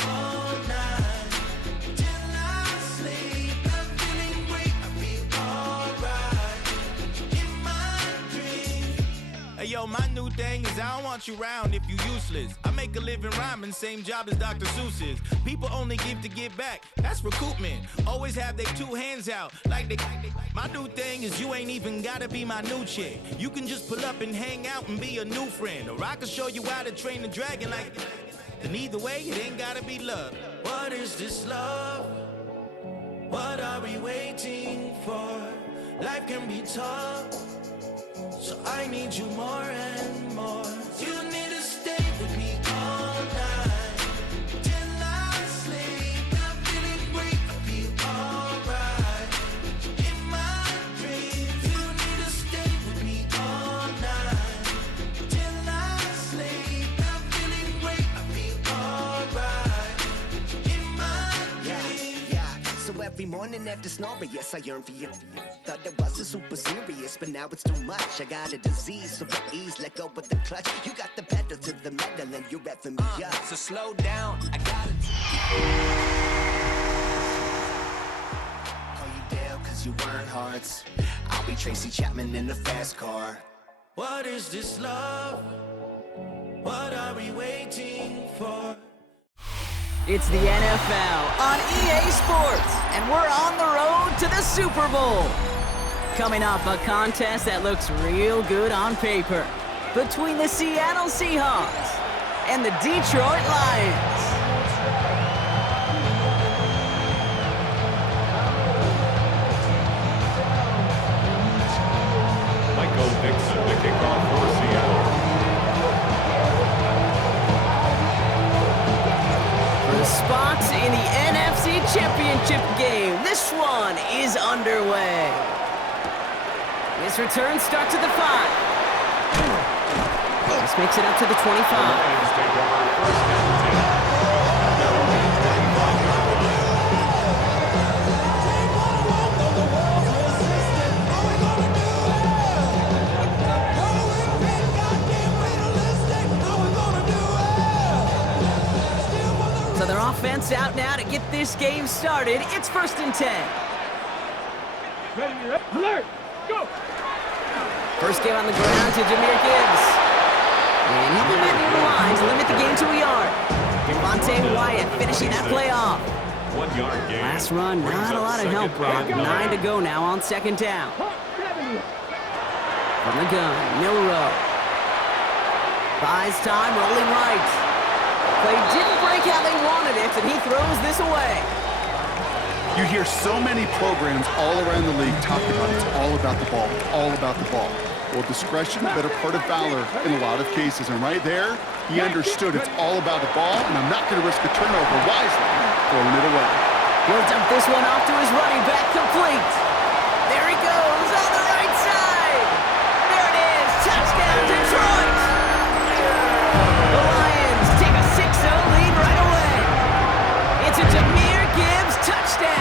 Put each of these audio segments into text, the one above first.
all night till I sleep. I'm feeling great, I feel alright in my dreams. Hey yo, my new thing is I don't want you round if you useless. I make a living rhyming, same job as Dr. Seuss's. People only give to give back, that's recoupment. Always have their two hands out, like they. My new thing is you ain't even gotta be my new chick. You can just pull up and hang out and be a new friend. Or I can show you how to train the dragon like. And either way, it ain't gotta be love. What is this love? What are we waiting for? Life can be tough, so I need you more and more. You need to stay with me all night till I sleep. I'm feeling great, I feel alright in my dreams. You need to stay with me all night till I sleep. I'm feeling great, I feel alright in my dreams. Yeah, so every morning after snoring, yes, I yearn for you. Thought it wasn't super serious, but now it's too much. I got a disease, so for ease, let go with the clutch. You got the pedal to the metal, and you're revving me up. So slow down, I gotta Call you Dale, cause you weren't hearts. I'll be Tracy Chapman in the fast car. What is this love? What are we waiting for? It's the NFL on EA Sports, and we're on the road to the Super Bowl. Coming up, a contest that looks real good on paper between the Seattle Seahawks and the Detroit Lions. Michael Dixon, the kickoff for Seattle. The spots in the NFC Championship game. This one is underway. This return starts at the 5. This makes it up to the 25. Lions take over first and 10. So their offense out now to get this game started. It's first and 10. Ready, alert, go! First game on the ground to Jahmyr Gibbs. And he'll be back in the line to limit the game to a yard. Devontae Wyatt finishing that play off. 1 yard gain. Last run, Brings not a up lot of second help, Brock. and 9 to go now on second down. From the gun, Milrow. Buys time, rolling right. Play didn't break how they wanted it, and he throws this away. You hear so many programs all around the league talk about it's all about the ball, it's all about the ball. Well, discretion, better part of valor in a lot of cases. And right there, he understood it's all about the ball, and I'm not going to risk a turnover wisely, throwing it away. He'll dump this one off to his running back, complete. There he goes on the right side. There it is, touchdown Detroit. The Lions take a 6-0 lead right away. It's a Jahmyr Gibbs touchdown.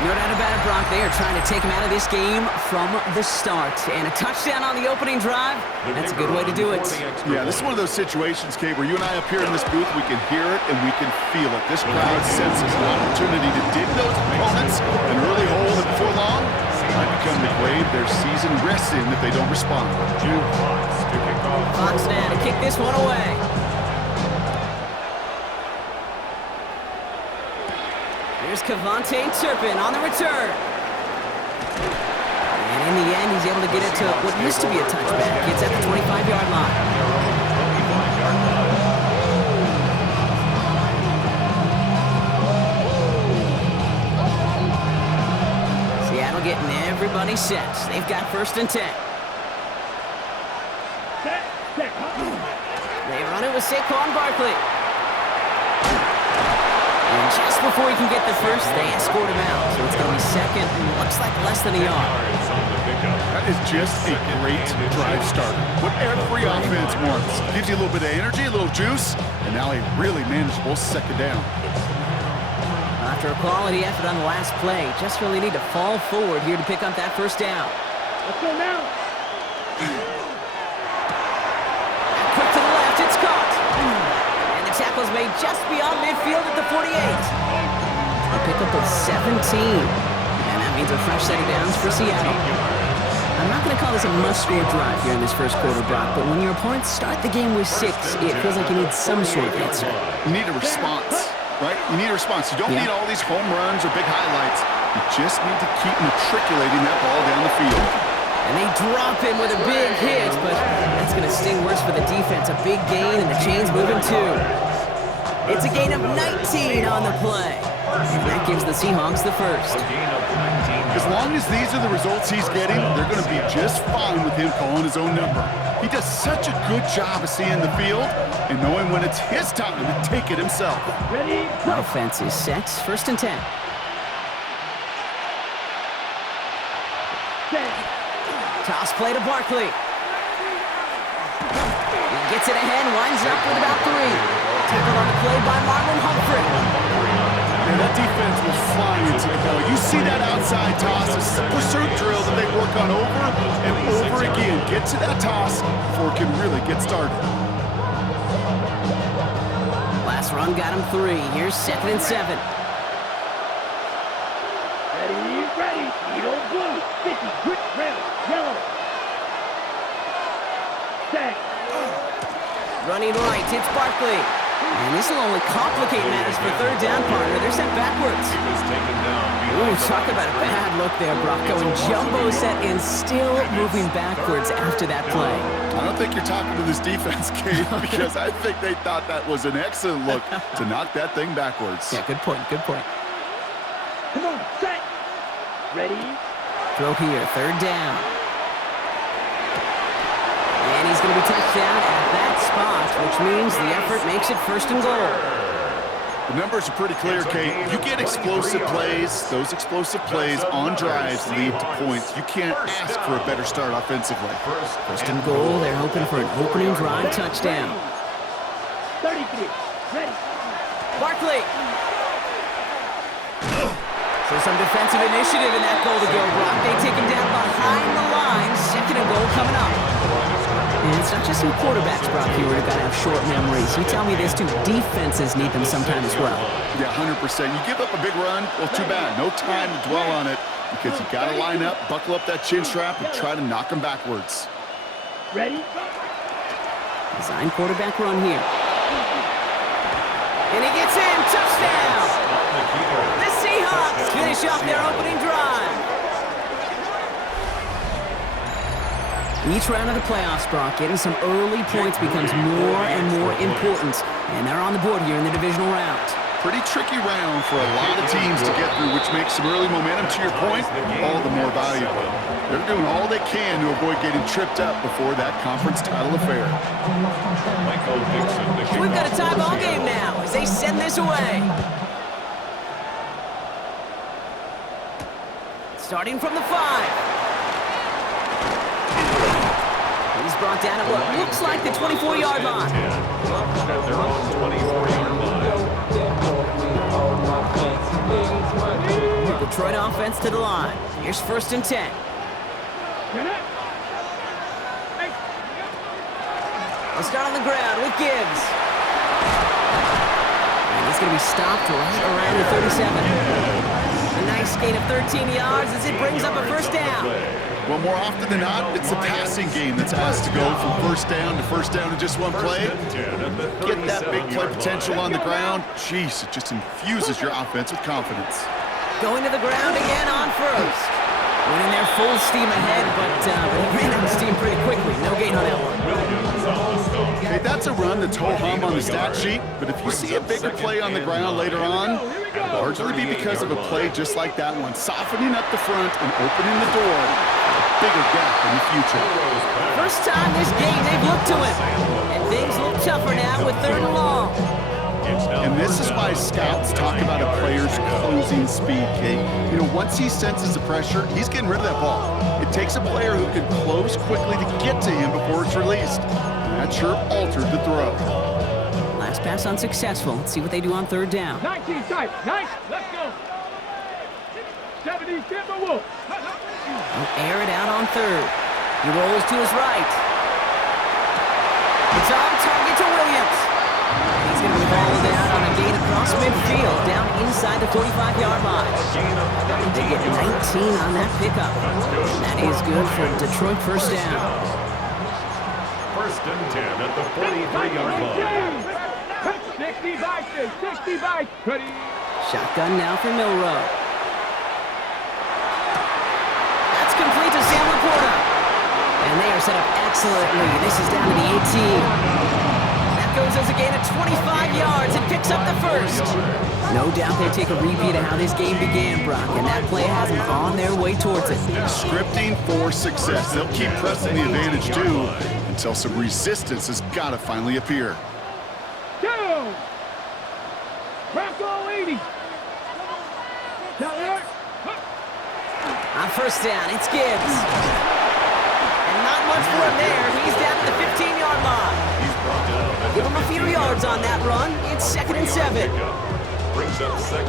No doubt about it, Brock. They are trying to take him out of this game from the start. And a touchdown on the opening drive, that's a good way to do it. Yeah, this is one of those situations, Kate, where you and I up here in this booth, we can hear it and we can feel it. This crowd senses an opportunity to dig those opponents an early hole, and before long, might become the grave their season rests in if they don't respond. Fox to kick off. Fox now to kick this one away. Here's Kevontae Turpin on the return. And in the end, he's able to get it to what used to be a touchback. It's at the 25-yard line. 25-yard line. Seattle getting everybody set. They've got first and 10. They run it with Saquon Barkley. And just before he can get the first, they escort him out. So it's going to be second and looks like less than a yard. That is just a great drive starter. What every offense wants. Gives you a little bit of energy, a little juice, and now a really manageable second down. After a quality effort on the last play, just really need to fall forward here to pick up that first down. Let's go now. Quick to the left, it's caught. just beyond midfield at the 48. A pickup of 17. And that means a fresh set of downs for Seattle. I'm not going to call this a must-score drive here in this first quarter, Brock, but when your opponents start the game with 6, it feels like you need some sort of answer. You need a response, right? You need a response. You don't need all these home runs or big highlights. You just need to keep matriculating that ball down the field. And they drop him with a big hit, but that's going to sting worse for the defense. A big gain, and the chain's moving too. It's a gain of 19 on the play. And that gives the Seahawks the first. As long as these are the results he's getting, they're going to be just fine with him calling his own number. He does such a good job of seeing the field and knowing when it's his time to take it himself. Ready? Offense is set. First and 10. Toss play to Barkley. He gets it ahead, winds up with about 3. Tackled on the play by Marlon Humphrey. And that defense was flying into the ball. You see that outside toss, a pursuit drill that they work on over and over again. Get to that toss before it can really get started. Last run got him 3. Here's 2nd and 7. Ready. Eagle blue. 50. Green. Red. Yellow. Set. Running right, it's Barkley. And this will only complicate matters for third down, partner. They're sent backwards. Ooh, talk about a bad look there, Brock. Going jumbo set and still moving backwards after that play. I don't think you're talking to this defense, Kate, because I think they thought that was an excellent look to knock that thing backwards. Yeah, good point. Come on, set. Ready? Throw here, third down. And he's going to be touched down at that spot, which means the effort makes it 1st and goal. The numbers are pretty clear, Kate. You get explosive plays. Those explosive plays on drives lead to points. You can't ask for a better start offensively. 1st and goal. They're hoping for an opening drive touchdown. 33. Ready. Barkley. So some defensive initiative in that goal to go, Brock. They take him down behind the line. 2nd and goal coming up. And it's not just some quarterbacks, Brock, here who've got to have short memories. You tell me this too. Defenses need them sometime as well. Yeah, 100%. You give up a big run, well, too bad. No time to dwell on it because you got to line up, buckle up that chin strap, and try to knock them backwards. Ready? Design quarterback run here. And he gets in. Touchdown! The Seahawks finish off their opening drive. Each round of the playoffs, Brock, getting some early points becomes more and more important. And they're on the board here in the divisional round. Pretty tricky round for a lot of teams to get through, which makes some early momentum, to your point, all the more valuable. They're doing all they can to avoid getting tripped up before that conference title affair. We've got a tie ball game now as they send this away. Starting from the 5. He's brought down at what looks like the 24-yard line. At their own 24-yard line. Detroit offense to the line. Here's 1st and 10. Let's start on the ground with Gibbs. And he's going to be stopped right around the 37. A nice gain of 13 yards as it brings up a 1st down. Well, more often than not, it's the passing game that's asked to go from 1st down in just one play. Get that big play potential on the ground. Jeez, it just infuses your offense with confidence. Going to the ground again on 1st. Winning their full steam ahead, but he ran out of steam pretty quickly. No gain on that one. Hey, that's a run that's ho-hum on the stat sheet, but if you see a bigger play on the ground later on, it'll largely be because of a play just like that one, softening up the front and opening the door for a bigger gap in the future. First time this game they've looked to him, and things look tougher now with 3rd and long. And this is why scouts talk about a player's closing speed, Kate. You know, once he senses the pressure, he's getting rid of that ball. It takes a player who can close quickly to get to him before it's released. And that sure altered the throw. Last pass unsuccessful. Let's see what they do on 3rd down. 19 tight. Nice. Let's go. 70 Timber Wolf. He'll air it out on 3rd. He rolls to his right. It's on target to Williams. He's going to be hauled down across midfield, down inside the 45-yard line. They get 19 on that pickup. That is good for Detroit first down. First and 10 at the 43-yard line. 60 by 2. Ready. Shotgun now for Milrow. That's complete to Sam Laporta. And they are set up excellently. This is down to the 18. That goes as a gain of 25 yards and picks up the first. No doubt they take a repeat of how this game began, Brock, and that play has them on their way towards it. Scripting for success. They'll keep pressing the advantage too until some resistance has got to finally appear. Down. Bronco 80. On first down, it's Gibbs. And not much for him there. He's down to the 15-yard line. Give him a few yards on that run. It's 2nd and 7.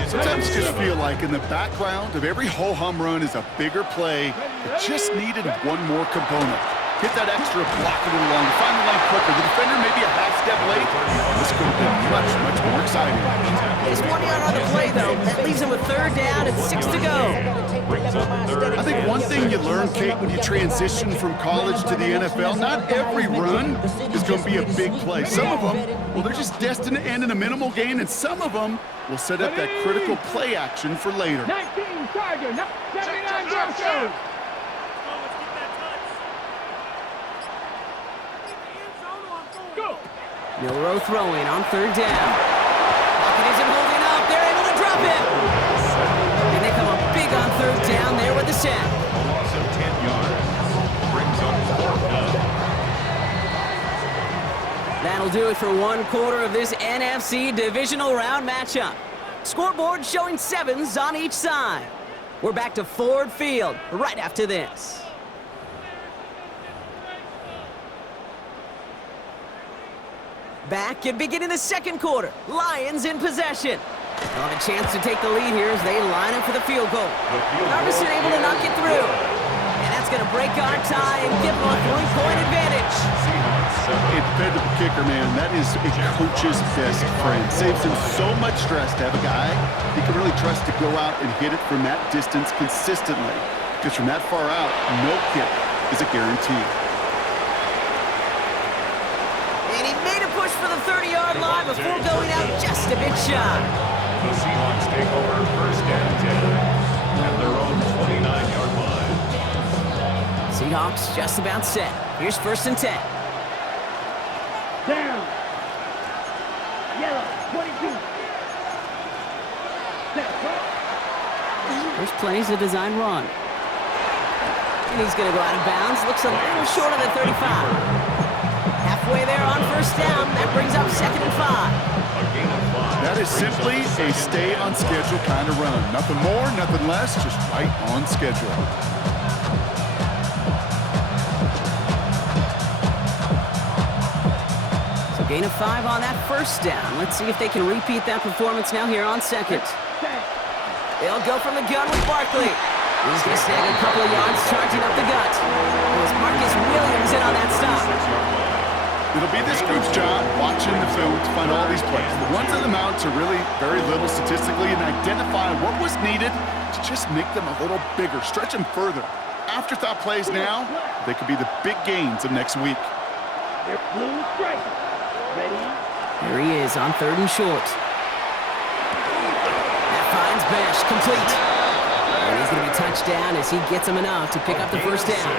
Sometimes you just feel like in the background of every ho-hum run is a bigger play that just needed one more component. Hit that extra block a little longer, find the line quicker. The defender may be a half step late. This could have been much, much more exciting. There's 1 yard on the play, though. That leaves him with 3rd down and 6 to go. I think one thing you learn, Kate, when you transition from college to the NFL, not every run is going to be a big play. Some of them, well, they're just destined to end in a minimal gain, and some of them will set up that critical play action for later. 19 Tiger, 79 Grosso. Go. Milrow throwing on 3rd down. Pocket isn't holding up. They're able to drop him. And they come up big on 3rd down there with the sack. Loss of 10 yards. Brings up 4th down. That'll do it for 1 quarter of this NFC divisional round matchup. Scoreboard showing 7s on each side. We're back to Ford Field right after this. Back and beginning the 2nd quarter. Lions in possession. They'll have a chance to take the lead here as they line up for the field goal. Harbison able to knock it through. And that's going to break our tie and give them a 3-point advantage. A dependable kicker, man. That is a coach's best friend. Saves him so much stress to have a guy he can really trust to go out and hit it from that distance consistently. Because from that far out, no kick is a guarantee. And he made a push for the 30-yard line before going out just a bit shy. The Seahawks take over 1st and 10 at their own 29-yard line. Seahawks just about set. Here's 1st and 10. Down. Yellow, 22. First play is a design run. And he's going to go out of bounds. Looks a little short of the 35. Halfway there on 1st down. That brings up 2nd and 5. That is simply a stay on schedule kind of run. Nothing more, nothing less, just right on schedule. So gain of 5 on that 1st down. Let's see if they can repeat that performance now here on 2nd. They'll go from the gun with Barkley. He's going to snag a couple of yards, charging up the gut. There's Marcus Williams in on that stop. It'll be this group's job watching the film to find all these plays. The ones on the mounts are really very little statistically and identify what was needed to just make them a little bigger, stretch them further. Afterthought plays now, they could be the big gains of next week. Blue strike. Ready? Here he is on 3rd and short. That finds Bash complete. And he's going to be touched down as he gets him enough to pick up the 1st down.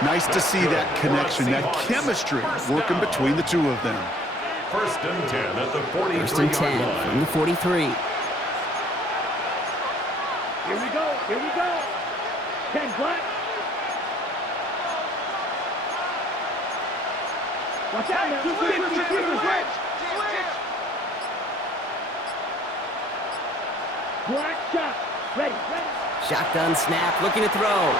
Nice to see that connection, that chemistry working between the two of them. 1st and 10 at the 43-yard 1st and 10 line. from the 43. Here we go. Here we go. 10 black. Watch out now. Switch. Black shot. Ready. Shotgun snap, looking to throw.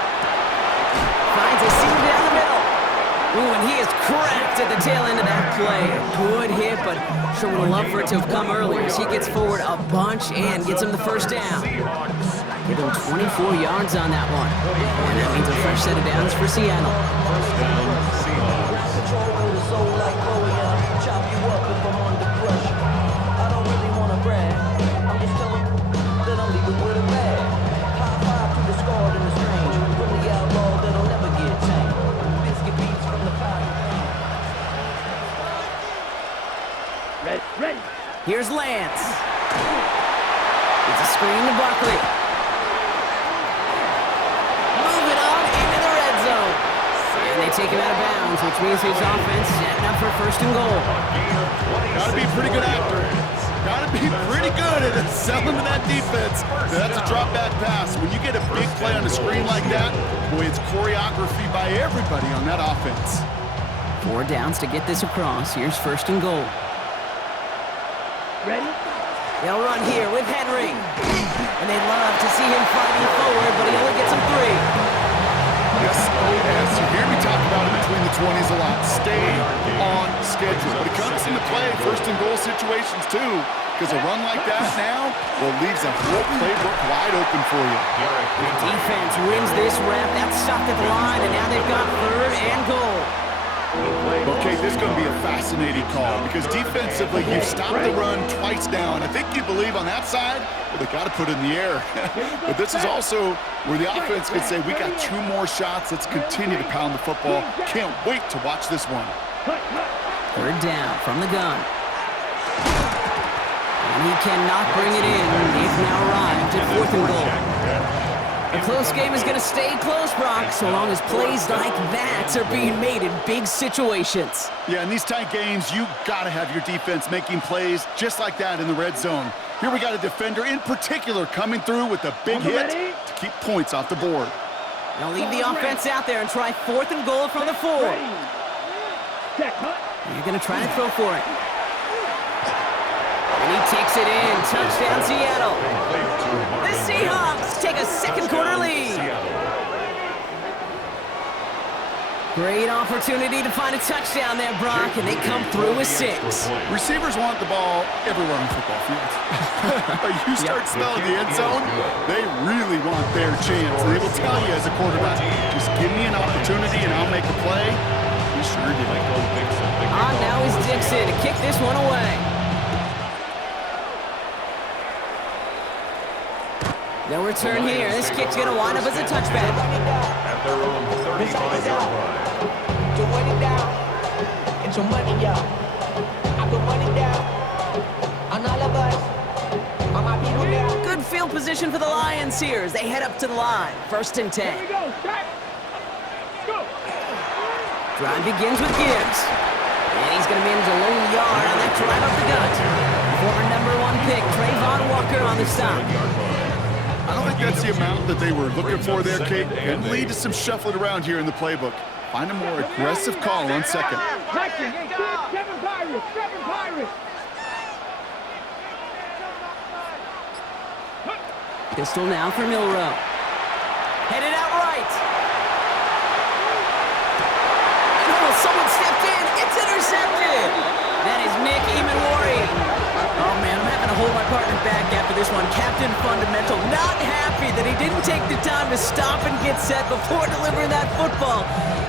Finds a seam down the middle. Ooh, and he is cracked at the tail end of that play. Good hit, but sure would have loved for it to have come earlier as he gets forward a bunch and gets him the 1st down. Give him 24 yards on that one. And that means a fresh set of downs for Seattle. 1st down, Seahawks. Ready. Here's Lance. It's a screen to Barkley. Move it on into the red zone. And they take him out of bounds, which means his offense setting up for first and goal. Got to be a pretty good actor. Got to be pretty good at selling to that defense. That's a drop back pass. When you get a big play on the screen like that, boy, it's choreography by everybody on that offense. 4 downs to get this across. Here's first and goal. Ready? They'll run here with Henry. And they'd love to see him fighting forward, but he only gets him 3. Yes, yes, you hear me talk about it between the 20s a lot. Stay on schedule. But it comes into play first and goal situations too, because a run like that now, well, leaves a whole playbook wide open for you. Defense wins this rep. That's stopped at the line, and now they've got 3rd and goal. Okay, this is going to be a fascinating call because defensively, you've stopped the run twice down. I think you believe on that side, well, they got to put it in the air. But this is also where the offense could say, we got 2 more shots. Let's continue to pound the football. Can't wait to watch this one. 3rd down from the gun. And he cannot bring it in. They've now arrived at 4th and goal. A close game is going to stay close, Brock, so long as plays like that are being made in big situations. Yeah, in these tight games, you got to have your defense making plays just like that in the red zone. Here we got a defender in particular coming through with a big hit to keep points off the board. They'll leave the offense out there and try 4th and goal from the 4. You're going to try to throw for it. And he takes it in. Touchdown, Seattle. The Seahawks take a second-quarter lead. Great opportunity to find a touchdown there, Brock, and they come through with 6. Receivers want the ball everywhere on football fields. You start smelling the end zone, they really want their chance. And they will tell you as a quarterback, just give me an opportunity and I'll make a play. He sure did. Now is Dixon to kick this one away. No return here. This kick's going to wind up as a touchback. At their own 35-yard line. Good field position for the Lions here as they head up to the line. 1st and 10. Here we go. Start. Go. Drive begins with Gibbs. And he's going to manage a lone yard on that drive up the gut. Former #1 pick, Trayvon Walker on the stop. I don't think that's the amount that they were looking for there, Kate. And lead to some shuffling around here in the playbook. Find a more aggressive call on 2nd. Seven Pirates. Pistol now for Milrow. Headed out right. Oh, someone stepped in. It's intercepted. That is Nick Emanwari. Oh, man, I'm having to hold my partner back after this one. Captain Fundamental not happy that he didn't take the time to stop and get set before delivering that football.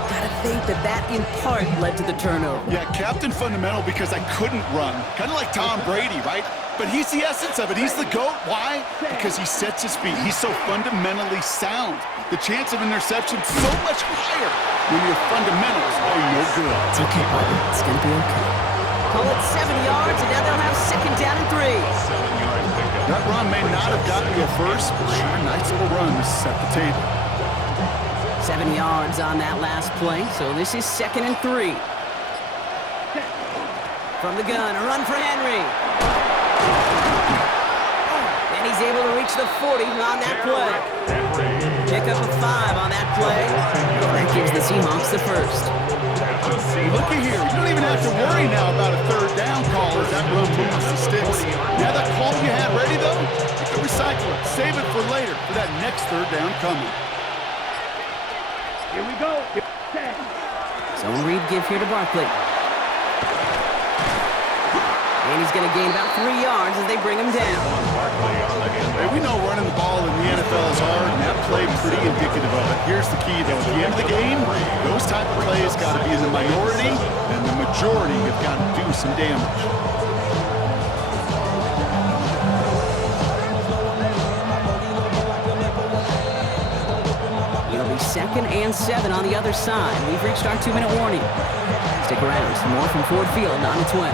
Gotta think that in part led to the turnover. Yeah, Captain Fundamental because I couldn't run. Kind of like Tom Brady, right? But he's the essence of it. He's the GOAT. Why? Because he sets his feet. He's so fundamentally sound. The chance of interception so much higher when your fundamentals are no good. It's okay, buddy. It's gonna be okay. Call it 7 yards, and now they'll have 2nd down and 3. That run may not have gotten you a first, but sure, nice little run to set the table. 7 yards on that last play, so this is 2nd and 3. From the gun, a run for Henry. And he's able to reach the 40 on that play. Pick up a 5 on that play. That gives the Seahawks the first. Looky here, you don't even have to worry now about a 3rd down call as that run moves the sticks. Now that call you had ready though, you can recycle it, save it for later for that next 3rd down coming. Here we go. So Reed give here to Barkley. And he's going to gain about 3 yards as they bring him down. Hey, we know running the ball in the NFL is hard, and that play pretty indicative of it. Here's the key, though. At the end of the game, those type of plays got to be in the minority, and the majority have got to do some damage. It'll be 2nd and 7 on the other side. We've reached our 2-minute warning. Stick around for more from Ford Field on its way.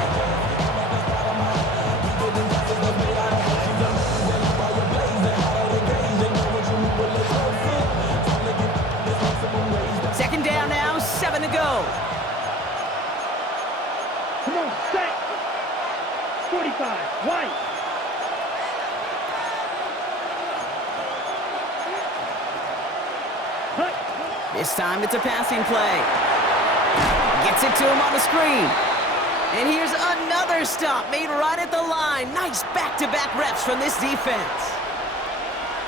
45, White. This time it's a passing play. Gets it to him on the screen. And here's another stop made right at the line. Nice back-to-back reps from this defense.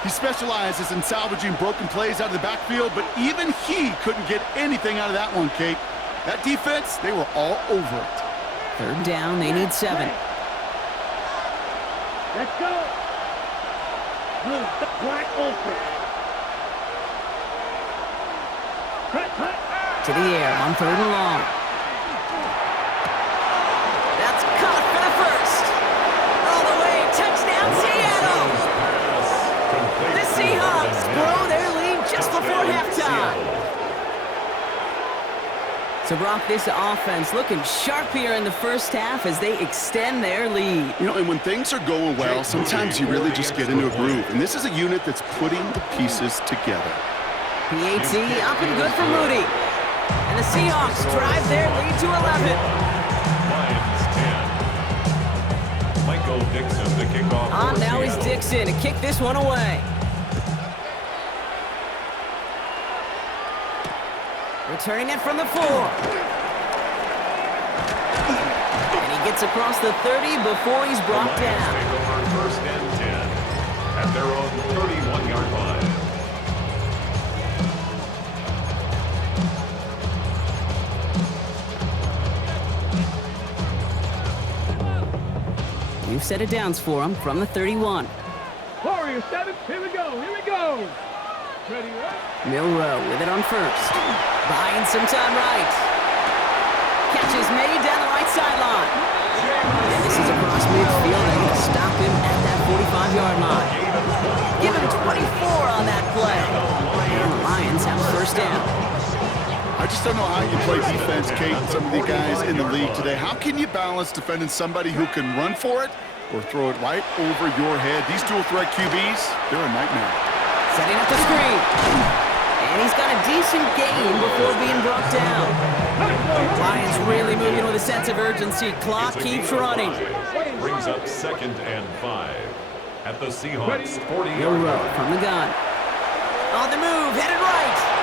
He specializes in salvaging broken plays out of the backfield, but even he couldn't get anything out of that one, Kate. That defense, they were all over it. Third down, they need 7. Let's go. Blue, black open. To the air on 3rd and long. That's caught for the first. All the way, touchdown Seattle! The Seahawks blow their lead just before halftime. So Brock, this offense looking sharp here in the first half as they extend their lead. You know, and when things are going well, sometimes you really just get into a groove. And this is a unit that's putting the pieces together. PAT up and good for Moody. And the Seahawks drive their lead to 11. Lions 10. Michael Dixon, the kickoff. On now is Dixon to kick this one away. Returning it from the 4. And he gets across the 30 before he's brought down. Take over 1st and 10 at their own 31-yard line. New set of downs for him from the 31. Warrior 7, here we go, here we go. Ready, right? Milrow with it on 1st. Buying some time right. Catch is made down the right sideline. And this is across midfield. They can stop him at that 45-yard line. Give him 24 on that play. And the Lions have a 1st down. I just don't know how you play defense, Kate, and some of the guys in the league today. How can you balance defending somebody who can run for it or throw it right over your head? These dual-threat QBs, they're a nightmare. Setting up the screen. And he's got a decent gain before being brought down. Lions really moving with a sense of urgency. Clock keeps running. Brings up 2nd and 5 at the Seahawks 40-yard Milrow line. from the gun. On the move, headed right.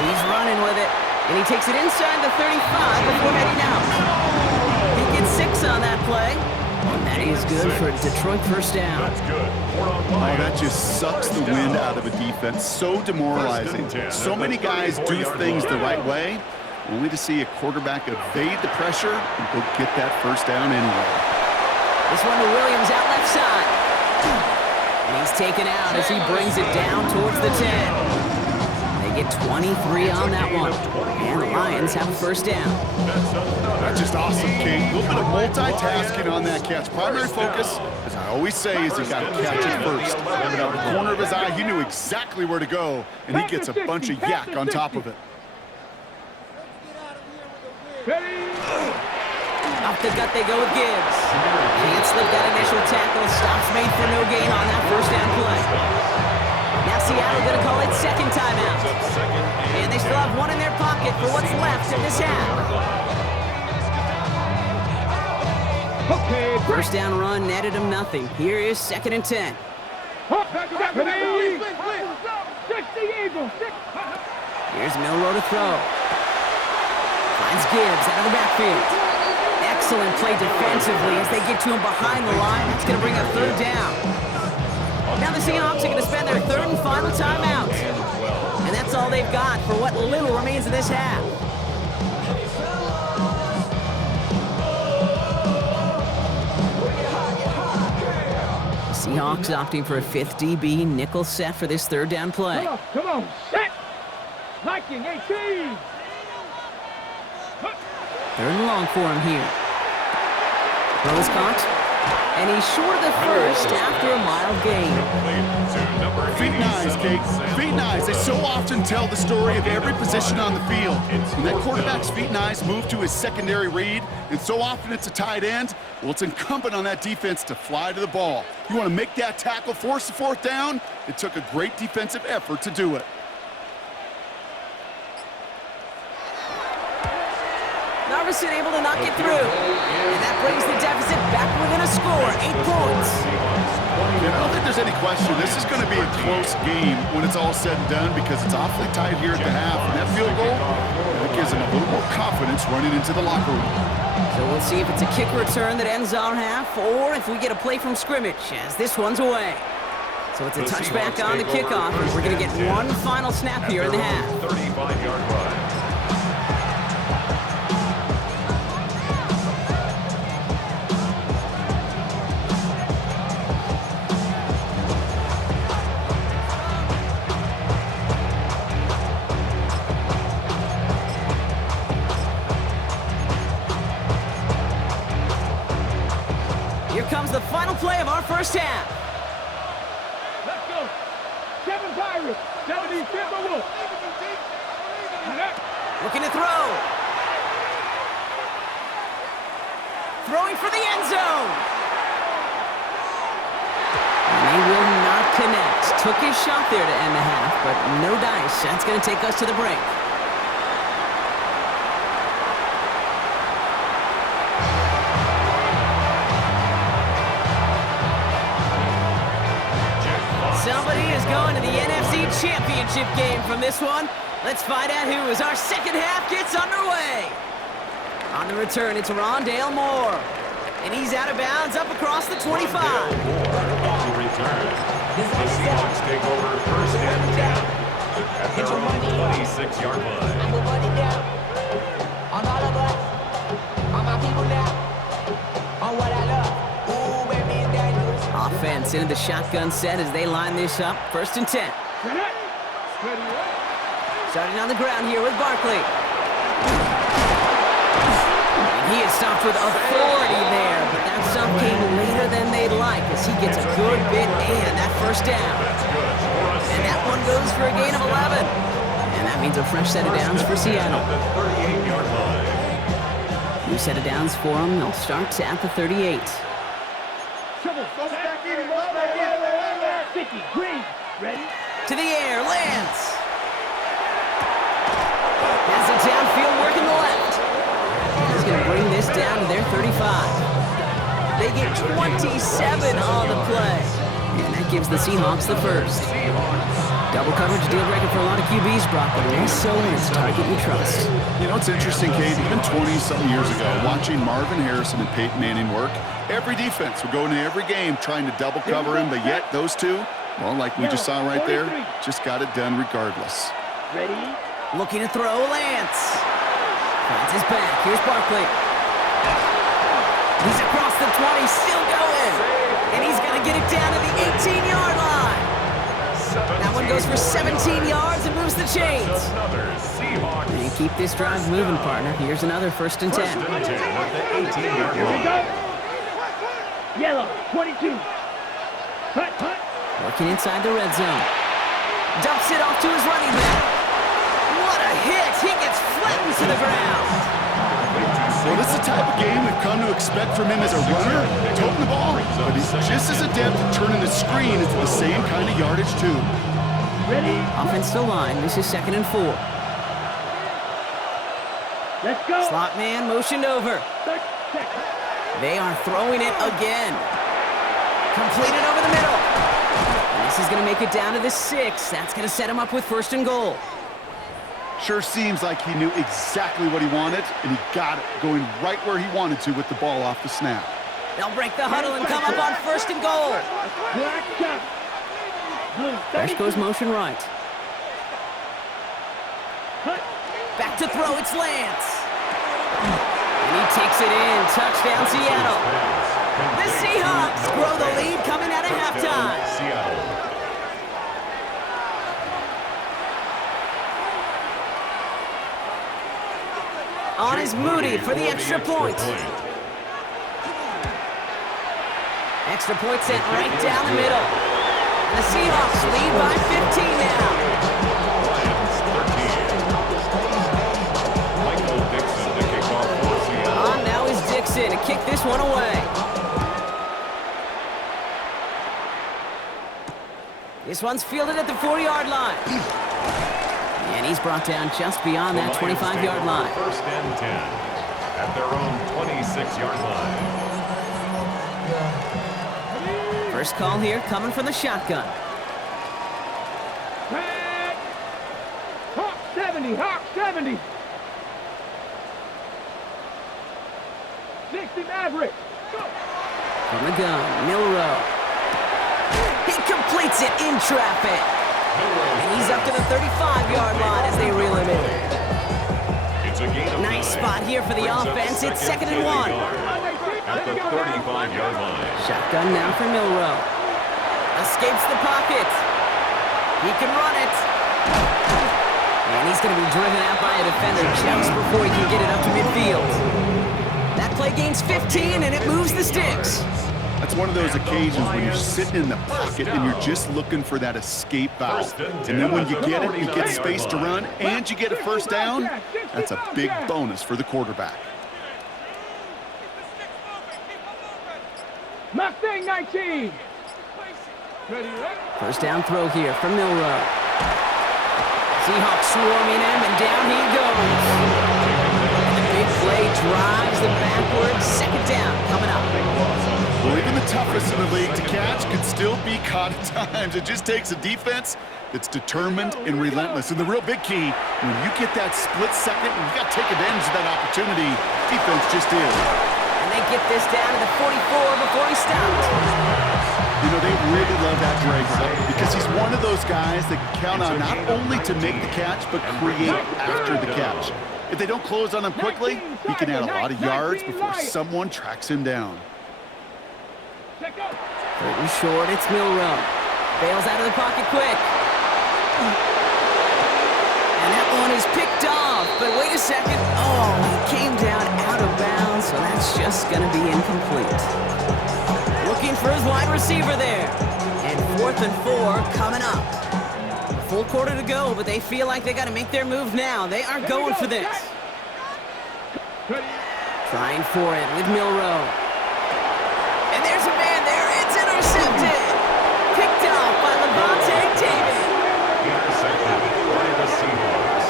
He's running with it, and he takes it inside the 35 before heading out. He gets 6 on that play, and that is good for a Detroit 1st down. That's good. Oh, that just sucks the wind out of a defense. So demoralizing. So many guys do things the right way, only to see a quarterback evade the pressure and go get that 1st down anyway. This one to Williams out left side. And he's taken out as he brings it down towards the 10. They get 23 on that one. And the Lions have a 1st down. That's just awesome, Kate. A little bit of multitasking on that catch. Primary focus, as I always say, is he got to catch it first. And out of the corner of his eye, he knew exactly where to go, and he gets a bunch of yak on top of it. Off the gut they go with Gibbs. Can't slip that initial tackle. Stops made for no gain on that 1st down play. Now Seattle going to call it 2nd timeout. And they still have 1 in their pocket for what's left of this half. Okay. 1st down run netted him nothing. Here is 2nd and 10. Here's Milrow to throw. Finds Gibbs out of the backfield. Excellent play defensively as they get to him behind the line. That's going to bring up 3rd down. Now the Seahawks are going to spend their 3rd and final timeout. And that's all they've got for what little remains of this half. The Seahawks opting for a 5th DB nickel set for this 3rd down play. Come on, set! Liking 18! 3rd and long for him here. Throw is caught. And he's short of the 1st after a mild gain. Feet and eyes, Kate. Feet and eyes. They so often tell the story of every position on the field. When that quarterback's feet and eyes move to his secondary read, and so often it's a tight end, well, it's incumbent on that defense to fly to the ball. You want to make that tackle, force the 4th down? It took a great defensive effort to do it. Narveson able to knock it through. And that brings the deficit back with score, 8 points. I don't think there's any question. This is going to be a close game when it's all said and done because it's awfully tight here at the half. And that field goal, that gives them a little more confidence running into the locker room. So we'll see if it's a kick return that ends our half or if we get a play from scrimmage as this one's away. So it's a touchback on the kickoff, and we're going to get one final snap here in the half. 35-yard line. Here comes the final play of our first half. Let's go. 7 Pirates. 70 Timberwolves. Looking to throw. Throwing for the end zone. And they will not connect. Took his shot there to end the half, but no dice. That's going to take us to the break. Somebody is going to the NFC Championship game from this one. Let's find out who as our second half gets underway. On the return, it's Rondale Moore. And he's out of bounds up across the 25. Rondale Moore on the return. The Seahawks take over first and 10 at their own 26-yard line. I'm a money down. On all of us. On my people now. On what I love. Ooh, baby, it's dangerous. Offense into the shotgun set as they line this up. First and 10. Starting on the ground here with Barkley. And he is stopped with authority there, but that stop came later than they'd like as he gets a good bit in that first down. And that one goes for a gain of 11. And that means a fresh set of downs for Seattle. New set of downs for them. They'll start at the 38. 50 Green. Ready? To the air, Lance. Has it downfield working the left. He's going to bring this down to their 35. They get 27 on the play. And that gives the Seahawks the first. Double coverage deal breaker for a lot of QBs, Brock, but less so when it's target you trust. You know, it's interesting, Kate, even 20-something years ago, watching Marvin Harrison and Peyton Manning work, every defense would go into every game trying to double cover him, but yet those two, well, like we just saw right there, just got it done regardless. Ready? Looking to throw, Lance. Finds his back. Here's Barkley. He's across the 20, still going. And he's going to get it down to the 18-yard line. That one goes for 17 yards and moves the chains. And keep this drive moving, partner. Here's another first and 10. Here we go. Yellow, 22. Hut. Working inside the red zone. Dumps it off to his running back. What a hit! He gets flattened to the ground. Well, this is the type of game we've come to expect from him as a runner, toting the ball, but he's just as adept at turning the screen into the same kind of yardage, too. Ready? Offensive line. This is 2nd and 4. Let's go. Slot man motioned over. 30 seconds. They are throwing it again. Completed over the middle. And this is going to make it down to the 6. That's going to set him up with 1st and goal. Sure seems like he knew exactly what he wanted, and he got it, going right where he wanted to with the ball off the snap. They'll break the huddle and come up on 1st and goal. Black shot. First goes motion right. Hut. Back to throw, it's Lance. And he takes it in. Touchdown, Seattle. The Seahawks grow the lead coming out of halftime. On is Moody for the extra point. Extra point sent right down the middle. And the Seahawks lead by 15 now. On now is Dixon to kick this one away. This one's fielded at the 4-yard line. And he's brought down just beyond that 25-yard line. First and 10 at their own 26-yard line. First call here coming from the shotgun. Tag. Hawk 70, Hawk 70. 60 Maverick. Go. From the gun, Milrow. He completes it in traffic. And he's up to the 35-yard line as they reel him in. Nice spot here for the offense. It's 2nd and 1. At the 35-yard line. Shotgun now for Milrow. Escapes the pocket. He can run it. And he's going to be driven out by a defender just before he can get it up to midfield. That play gains 15, and it moves the sticks. That's one of those occasions when you're sitting in the pocket and you're just looking for that escape valve. And then when you get it, you get space to run, and you get a first down, that's a big bonus for the quarterback. Mustang 19. First down throw here from Milrow. Seahawks swarming him, and down he goes. And the big play drives them backwards. 2nd down coming up. Well, even the toughest in the league to catch could still be caught at times. It just takes a defense that's determined and relentless. And the real big key, when you get that split second, you got to take advantage of that opportunity. Defense just is. And they get this down to the 44 before he stopped. You know, they really love that drag route because he's one of those guys that can count on not only to make the catch, but create after the catch. If they don't close on him quickly, he can add a lot of yards before someone tracks him down. 3rd and short, it's Milrow. Bails out of the pocket quick. And that one is picked off, but wait a second. Oh, he came down out of bounds, so that's just going to be incomplete. Looking for his wide receiver there. And 4th and 4 coming up. A full quarter to go, but they feel like they got to make their move now. They are going for this. Trying for it with Milrow. And there's a man there. It's intercepted. Picked off by Levante David. Intercepted by the Seahawks.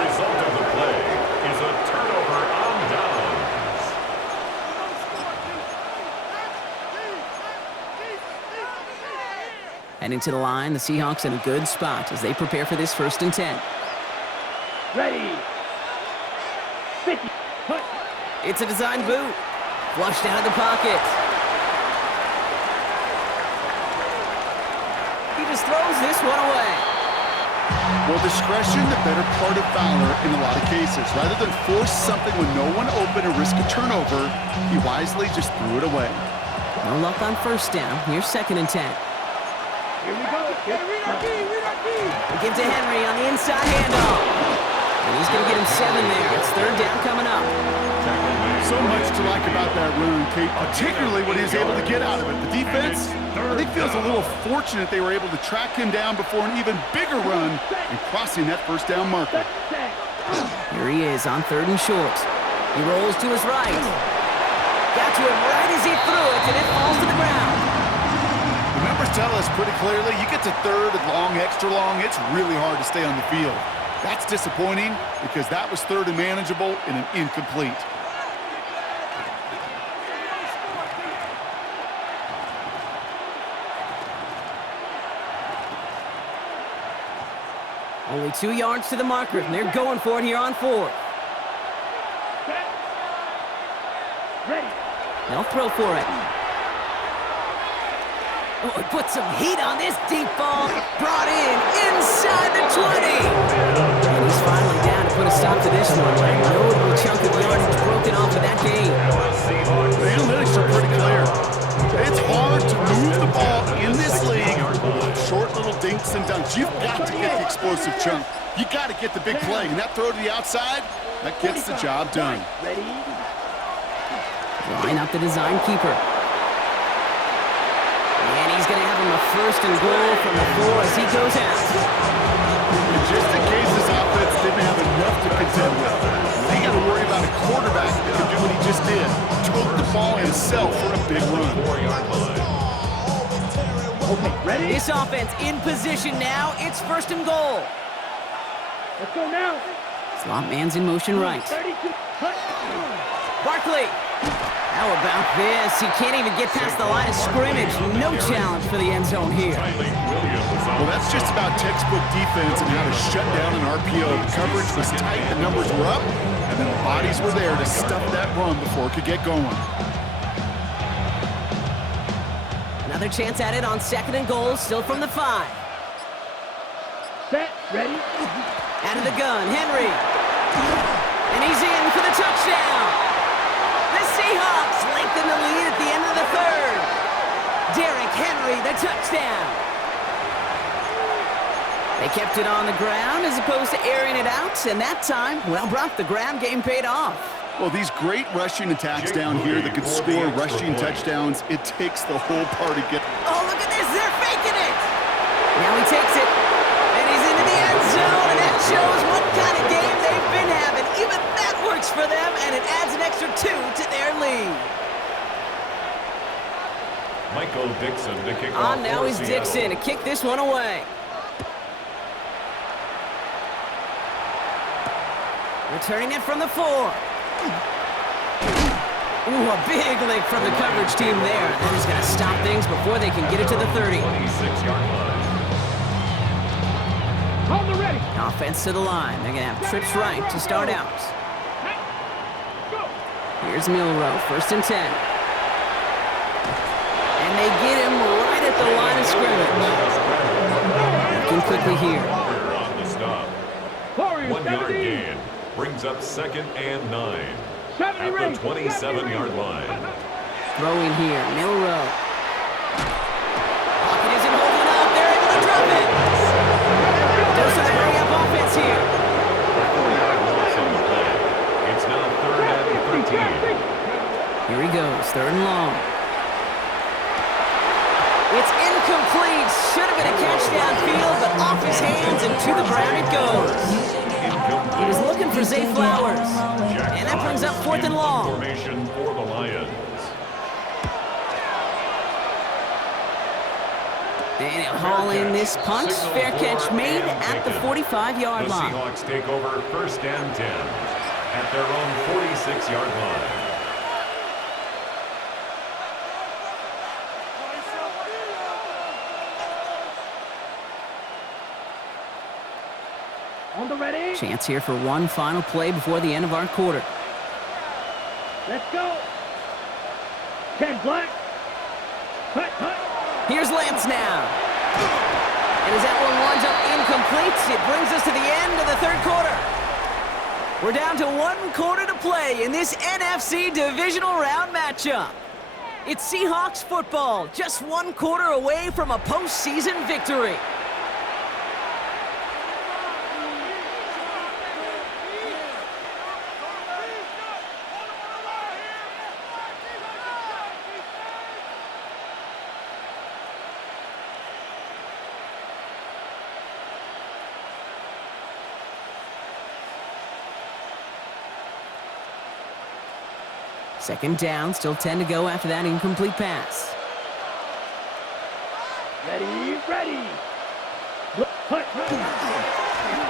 Result of the play is a turnover on downs. Heading to the line, the Seahawks in a good spot as they prepare for this 1st and 10. Ready. 50. Punt. It's a design boot. Flushed out of the pocket. He just throws this one away. Well, discretion, the better part of valor in a lot of cases. Rather than force something with no one open and risk a turnover, he wisely just threw it away. No luck on 1st down. Here's 2nd and 10. Here we go. We give to Henry on the inside handoff. And he's going to get him 7 there. It's 3rd down coming up. So much to like about that run, Kate, particularly what he was able to get out of it. The defense, I think, feels a little fortunate they were able to track him down before an even bigger run and crossing that 1st down marker. Here he is on 3rd and short. He rolls to his right. Got to him right as he threw it, and it falls to the ground. The numbers tell us pretty clearly, you get to 3rd and long, extra long, it's really hard to stay on the field. That's disappointing because that was 3rd and manageable and an incomplete. Only 2 yards to the marker, and they're going for it here on 4th. They'll throw for it. Oh, it puts some heat on this deep ball. Brought in inside the 20. And he's finally down to put a stop to this one. A notable chunk of yardage broken off of that game. The analytics are pretty clear. It's hard to move the ball in this league with short little dinks and dunks. You've got to get the explosive chunk. You got to get the big play. And that throw to the outside, that gets the job done. Line up the design keeper. And he's going to have him a 1st and goal from the 4 as he goes out. And just in case this offense didn't have enough to contend with, they got to worry about a quarterback that can do what he just did. Took the ball himself for a big run. Okay, ready? This offense in position now. It's 1st and goal. Let's go now. Slot man's in motion right. 32. Punt. Barkley. How about this? He can't even get past the line of scrimmage. No challenge for the end zone here. Well, that's just about textbook defense and how to shut down an RPO. The coverage was tight, the numbers were up, and then the bodies were there to stuff that run before it could get going. Another chance at it on 2nd and goal, still from the 5. Set, ready. Out of the gun, Henry. And he's in for the touchdown. The Seahawks lengthen the lead at the end of the 3rd. Derrick Henry, the touchdown. They kept it on the ground as opposed to airing it out, and that time, well, Brock, the ground game paid off. Well, these great rushing attacks down here that could score rushing touchdowns, it takes the whole party. Oh, look at this. They're faking it. Now he takes it, and he's into the end zone, and that shows what kind of game they've been having. Even that works for them, and it adds an extra 2 to their lead. Michael Dixon to kick off. Now he's Dixon to kick this one away. Returning it from the 4. Ooh, a big lick from the coverage team there. That is going to stop things before they can get it to the 30. 26-yard line. On the ready. Offense to the line. They're going to have trips right to start out. Here's Milrow, 1st and 10. And they get him right at the line of scrimmage. Looking quickly here. On the stop. 1-yard gain. Brings up 2nd and 9. At the 27-yard line. Throwing here, Milrow. Pocket isn't holding up. They're able to drop it. Those are the hurry-up offense here. 4-yard loss on the play. It's now 3rd and 13. Here he goes, 3rd and long. It's incomplete. Should have been a catch downfield, but off his hands and to the ground it goes. He was looking for Zay Flowers. And that brings up 4th and long. Formation for the Lions. Daniel hauling this punt. Fair catch made at the 45-yard line. The Seahawks take over 1st and 10 at their own 46-yard line. On the ready. Chance here for one final play before the end of our quarter. Let's go. 10 black. Hut, hut. Here's Lance now. And as that one winds up incomplete, it brings us to the end of the 3rd quarter. We're down to 1 quarter to play in this NFC divisional round matchup. It's Seahawks football, just 1 quarter away from a postseason victory. Second down, still 10 to go after that incomplete pass. Ready, ready. Hut, hut.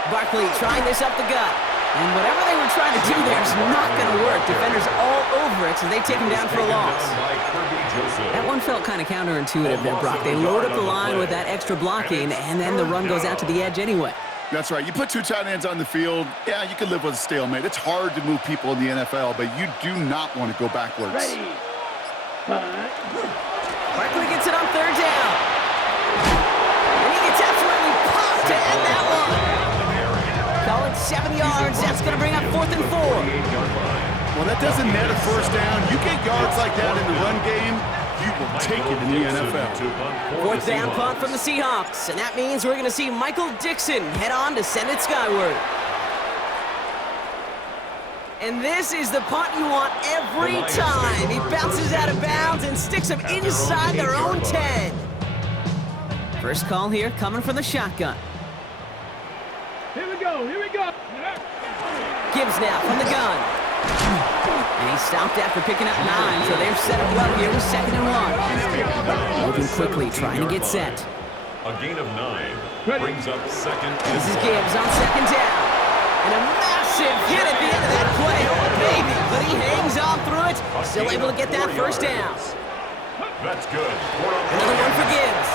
Barkley trying this up the gut. And whatever they were trying to do there is not going to work. Defenders all over it, so they take him down for a loss. That one felt kind of counterintuitive there, Brock. They load up the line with that extra blocking, and then the run goes out to the edge anyway. That's right. You put 2 tight ends on the field, yeah, you can live with a stalemate. It's hard to move people in the NFL, but you do not want to go backwards. Ready. Barkley gets it on 3rd down. And he gets absolutely popped to end that one. Call it 7 yards. That's going to bring up 4th and 4. Well, that doesn't net a 1st down. You get yards like that in the run game, you will take it in the NFL. 4th down punt from the Seahawks, and that means we're going to see Michael Dixon head on to send it skyward. And this is the punt you want every time. He bounces out of bounds and sticks them inside their own 10. First call here coming from the shotgun. Here we go, here we go. Gibbs now from the gun. And he stopped after picking up 9, so they've set up well here with 2nd and 1. Moving quickly, trying to get set. A gain of 9 brings up 2nd. This is Gibbs on 2nd down. And a massive hit at the end of that play. Oh, baby. But he hangs on through it. Still able to get that first down. That's good. Another one for Gibbs.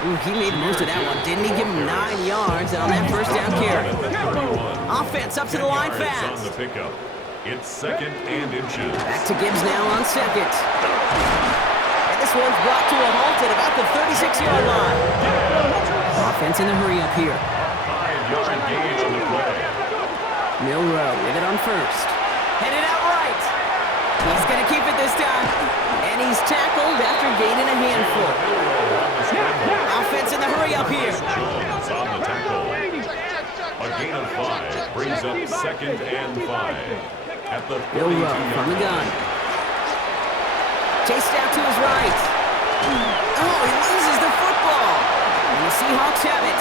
Ooh, he made the most of that one, didn't he? Give him 9 yards on that first down carry. Offense up to the line fast. On the pickup. It's 2nd and inches. Back to Gibbs now on 2nd. And this one's brought to a halt at about the 36-yard line. Offense in the hurry up here. 5-yard gain on the play. Milrow with it on 1st. Headed out right. He's going to keep it this time. And he's tackled after gaining a handful. Offense in the hurry up here. Jones on the tackle. A gain of 5 brings up 2nd and 5. At the Milrow from the gun. Chased out to his right. Oh, he loses the football. And the Seahawks have it.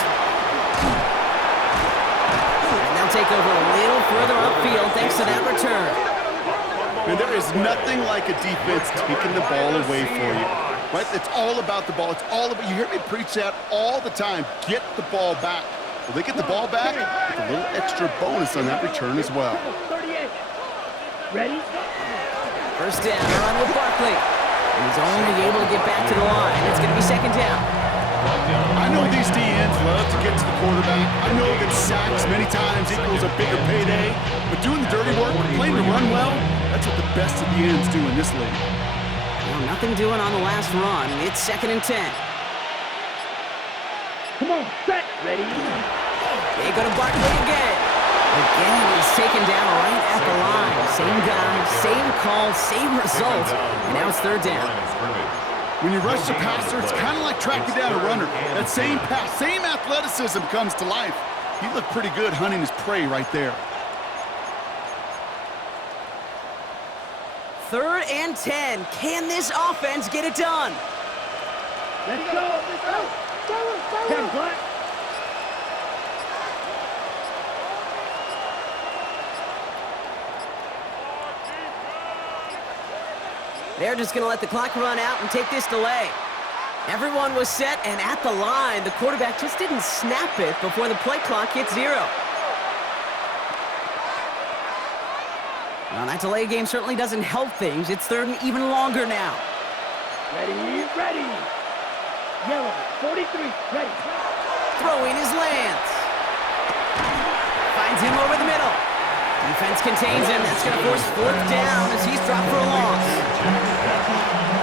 And they'll take over a little further upfield thanks to that return. And there is nothing like a defense taking the ball away for you. Right? It's all about the ball. It's all about, you hear me preach that all the time. Get the ball back. Well, they get the ball back with a little extra bonus on that return as well. 38. Ready? First down, run with Barkley. And he's only able to get back to the line. It's going to be 2nd down. I know these DNs love to get to the quarterback. I know that sacks many times equals a bigger payday. But doing the dirty work, playing to run well, that's what the best of the ends do in this league. Well, nothing doing on the last run. It's 2nd and 10. Come on, set. Ready? They go to Barkley again. Again, he's taken down right at the line. Same guy, same call, same result. And now it's 3rd down. When you rush the passer, it's kind of like tracking down a runner. That same pass, same athleticism comes to life. He looked pretty good hunting his prey right there. 3rd and 10. Can this offense get it done? Let's go. Let's go. 10 black. They're just going to let the clock run out and take this delay. Everyone was set and at the line. The quarterback just didn't snap it before the play clock hit 0. Well, that delay game certainly doesn't help things. It's 3rd and even longer now. Ready, ready. Yellow, 43, ready. Throwing his Lance. Finds him over the middle. Defense contains him. That's going to force 4th down as he's dropped for a loss.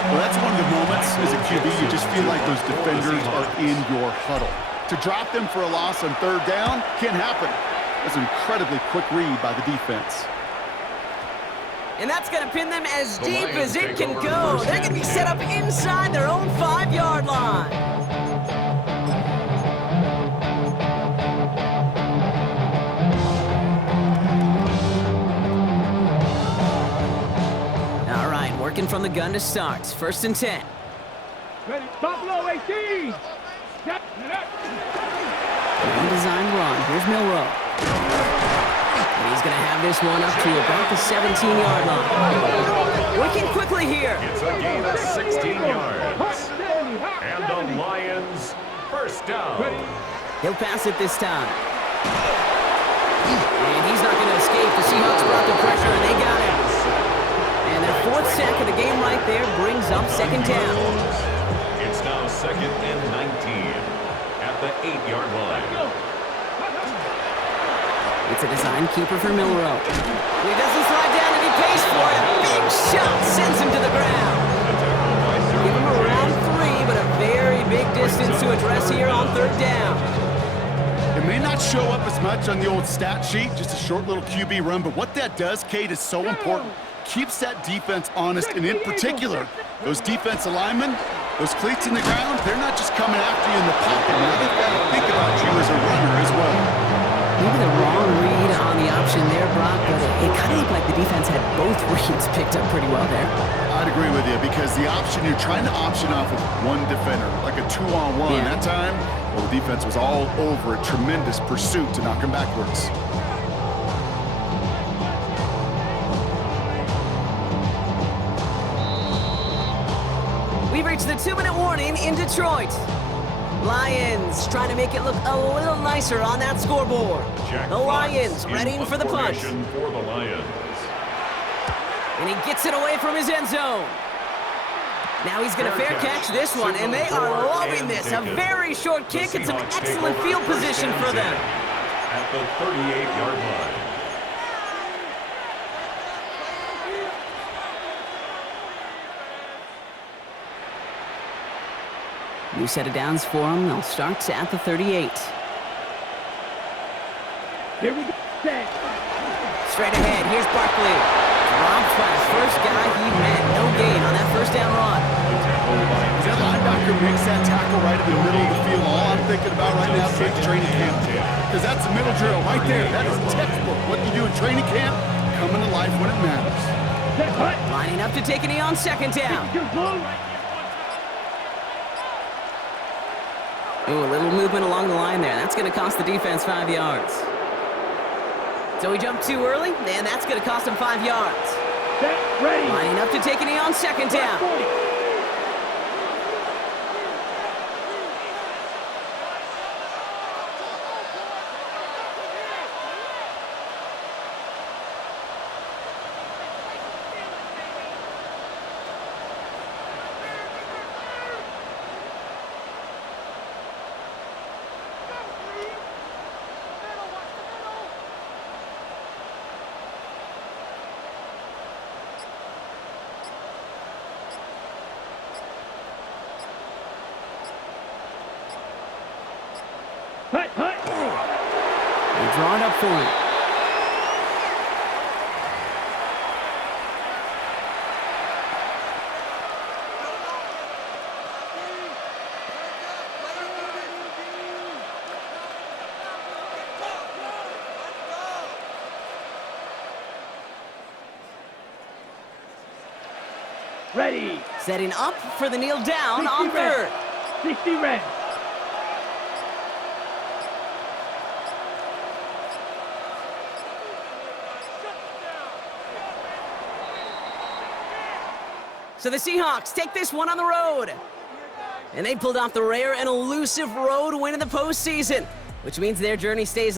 Well, that's one of the moments as a QB you just feel like those defenders are in your huddle. To drop them for a loss on 3rd down can't happen. That's an incredibly quick read by the defense. And that's going to pin them as deep as it can go. They're going to be set up inside their own 5-yard line. All right, working from the gun to start. 1st and 10. Ready, Buffalo 18. Step. Designed run. Here's Milrow. And he's going to have this one up to about the 17-yard line. Working quickly here. It's a gain of 16 yards. And the Lions, 1st down. He'll pass it this time. And he's not going to escape. The Seahawks brought the pressure, and they got him. And their 4th sack of the game right there brings up 2nd down. It's now 2nd and 19 at the 8-yard line. It's a design keeper for Milrow. He doesn't slide down and he pays for it. Big shot sends him to the ground. Give him around 3, but a very big distance to address here on 3rd down. It may not show up as much on the old stat sheet, just a short little QB run, but what that does, Kate, is so important. Keeps that defense honest, and in particular, those defensive linemen, those cleats in the ground, they're not just coming after you in the pocket. Now they've got to think about you as a runner as well. Maybe the wrong read on the option there, Brock, but it kind of looked like the defense had both reads picked up pretty well there. I'd agree with you, because the option, you're trying to option off of one defender, like a 2-on-1. Yeah. That time, well, the defense was all over a tremendous pursuit to knock him backwards. We've reached the 2-minute warning in Detroit. Lions trying to make it look a little nicer on that scoreboard. Jack The Lions Fox ready in for the punch. formation for the Lions. And he gets it away from his end zone. Now he's going to fair catch this one, and they are loving this. A very short kick and some excellent field position for them. At the 38-yard line. New set of downs for them. They'll start at the 38. Here we go. Set. Straight ahead, here's Barkley. Dropped by the first guy he met. No gain on that first down run. That linebacker makes that tackle right in the middle of the field. All I'm thinking about right now is training camp. Because that's a middle drill right there. That is textbook. What you do in training camp, coming to life when it matters. Set. Hut. Lining up to take a knee on second down. Your blue. Ooh, a little movement along the line there. That's going to cost the defense 5 yards. So he jumped too early, and that's going to cost him 5 yards. Set. Ready. Lining up to take a knee on second down. 40. Hut. Hut. They draw it up for him. Ready. Setting up for the kneel down 60 on red. third. 60 red. So the Seahawks take this one on the road. And they pulled off the rare and elusive road win in the postseason, which means their journey stays